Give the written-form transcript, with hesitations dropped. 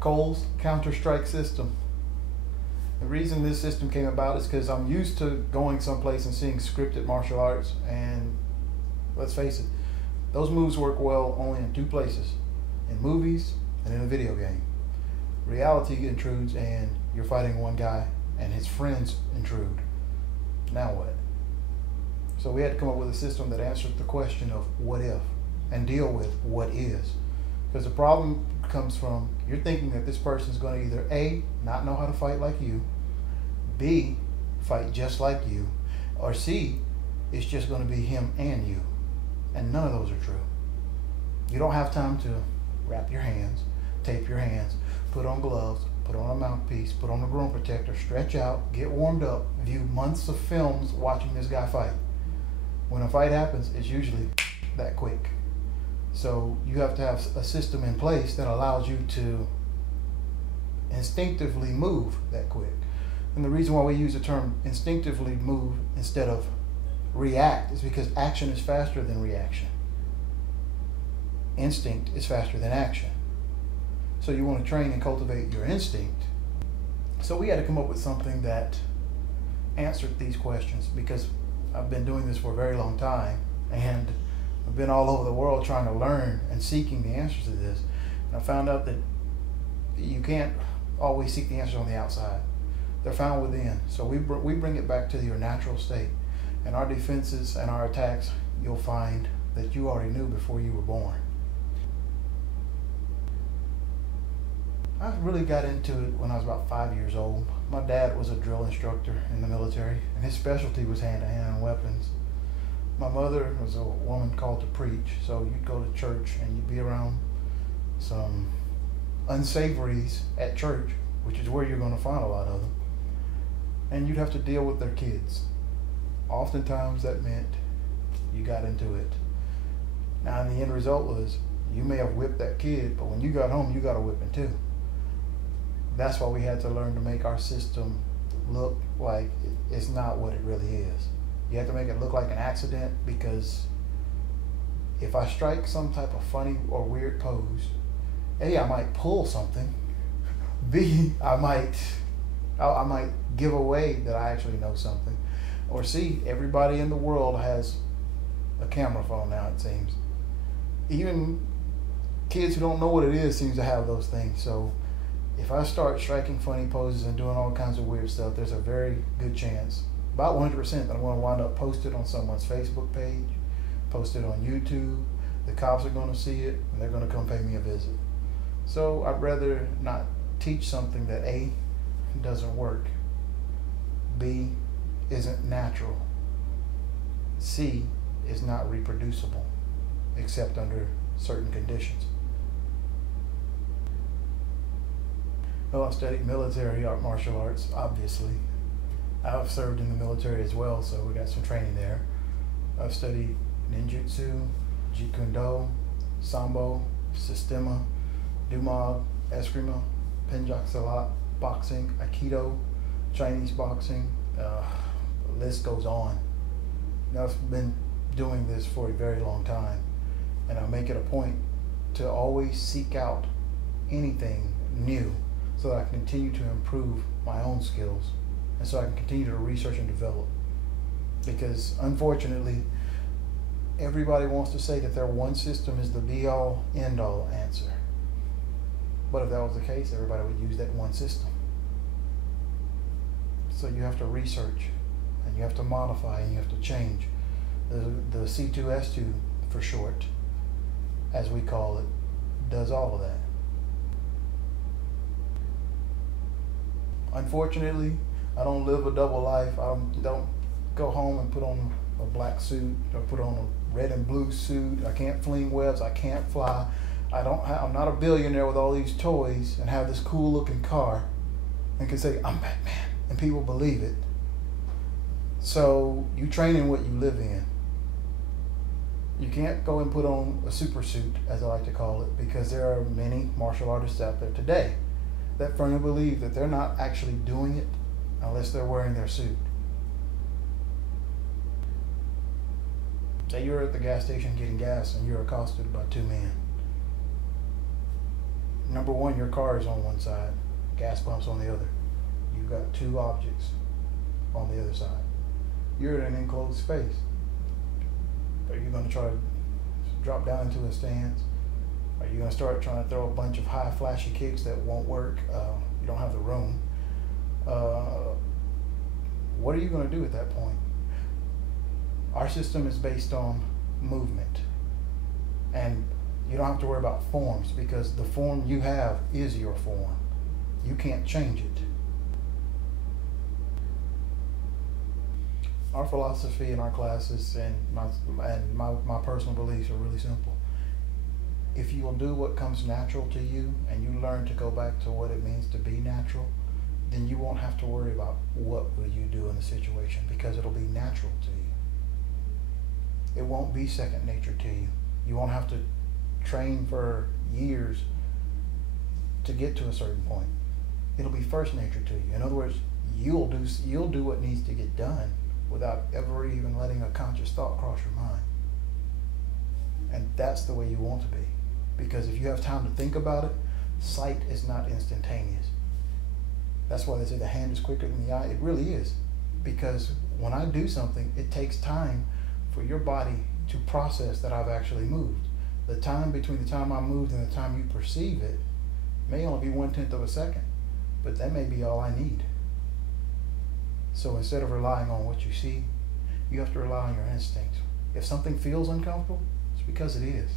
Cole's Counter-Strike system. The reason this system came about is because I'm used to going someplace and seeing scripted martial arts, and let's face it, those moves work well only in two places: in movies and in a video game. Reality intrudes and you're fighting one guy and his friends intrude. Now what? So we had to come up with a system that answered the question of what if and deal with what is. Because the problem comes from you're thinking that this person is going to either A, not know how to fight like you, B, fight just like you, or C, it's just going to be him and you. And none of those are true. You don't have time to wrap your hands, tape your hands, put on gloves, put on a mouthpiece, put on a groin protector, stretch out, get warmed up, view months of films watching this guy fight. When a fight happens, it's usually that quick. So you have to have a system in place that allows you to instinctively move that quick. And the reason why we use the term instinctively move instead of react is because action is faster than reaction. Instinct is faster than action. So you want to train and cultivate your instinct. So we had to come up with something that answered these questions, because I've been doing this for a very long time and I've been all over the world trying to learn and seeking the answers to this. And I found out that you can't always seek the answers on the outside. They're found within. So we bring it back to your natural state. And our defenses and our attacks, you'll find that you already knew before you were born. I really got into it when I was about 5 years old. My dad was a drill instructor in the military, and his specialty was hand-to-hand weapons. My mother was a woman called to preach, so you'd go to church and you'd be around some unsavories at church, which is where you're going to find a lot of them. And you'd have to deal with their kids. Oftentimes that meant you got into it. Now, and the end result was you may have whipped that kid, but when you got home, you got a whipping too. That's why we had to learn to make our system look like it's not what it really is. You have to make it look like an accident, because if I strike some type of funny or weird pose, A, I might pull something. B, I might give away that I actually know something. Or C, everybody in the world has a camera phone now, it seems. Even kids who don't know what it is seems to have those things. So if I start striking funny poses and doing all kinds of weird stuff, there's a very good chance, about 100%, that I'm going to wind up posted on someone's Facebook page, posted on YouTube. The cops are going to see it and they're going to come pay me a visit. So I'd rather not teach something that A, doesn't work, B, isn't natural, C, is not reproducible except under certain conditions. Well, I studied military martial arts, obviously. I've served in the military as well, so we got some training there. I've studied ninjutsu, jeet kune do, sambo, sistema, dumog, eskrima, penjak salat, boxing, aikido, Chinese boxing. The list goes on. Now, I've been doing this for a very long time, and I make it a point to always seek out anything new so that I can continue to improve my own skills, and so I can continue to research and develop. Because unfortunately, everybody wants to say that their one system is the be-all, end-all answer. But if that was the case, everybody would use that one system. So you have to research, and you have to modify, and you have to change. The C2-S2, for short, as we call it, does all of that. Unfortunately, I don't live a double life. I don't go home and put on a black suit or put on a red and blue suit. I can't fling webs. I can't fly. I'm not a billionaire with all these toys and have this cool looking car and can say, I'm Batman, and people believe it. So you train in what you live in. You can't go and put on a super suit, as I like to call it, because there are many martial artists out there today that firmly believe that they're not actually doing it unless they're wearing their suit. Say you're at the gas station getting gas and you're accosted by two men. Number one, your car is on one side, gas pump's on the other. You've got two objects on the other side. You're in an enclosed space. Are you going to try to drop down into a stance? Are you going to start trying to throw a bunch of high flashy kicks that won't work? You don't have the room. What are you going to do at that point? Our system is based on movement. And you don't have to worry about forms, because the form you have is your form. You can't change it. Our philosophy in our classes and my personal beliefs are really simple. If you will do what comes natural to you and you learn to go back to what it means to be natural, then you won't have to worry about what will you do in the situation, because it'll be natural to you. It won't be second nature to you. You won't have to train for years to get to a certain point. It'll be first nature to you. In other words, you'll do what needs to get done without ever even letting a conscious thought cross your mind. And that's the way you want to be. Because if you have time to think about it, sight is not instantaneous. That's why they say the hand is quicker than the eye. It really is. Because when I do something, it takes time for your body to process that I've actually moved. The time between the time I moved and the time you perceive it may only be 1/10 of a second, but that may be all I need. So instead of relying on what you see, you have to rely on your instincts. If something feels uncomfortable, it's because it is.